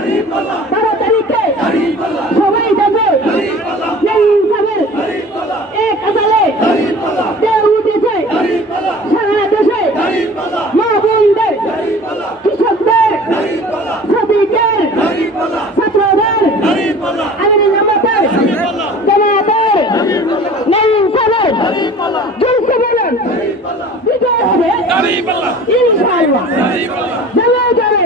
12 তারিখে সবাই যাবে এই ইনসাফের এক আদালে ঢেউ উঠেছে সারা দেশে মা বোনদের কৃষকদের শ্রমিকের ছাত্রদের আমির জামাতের জামাতের ইনসাফের জলসা বলেন বিজয় হবে ইনশাআল্লাহ যাবে যাবে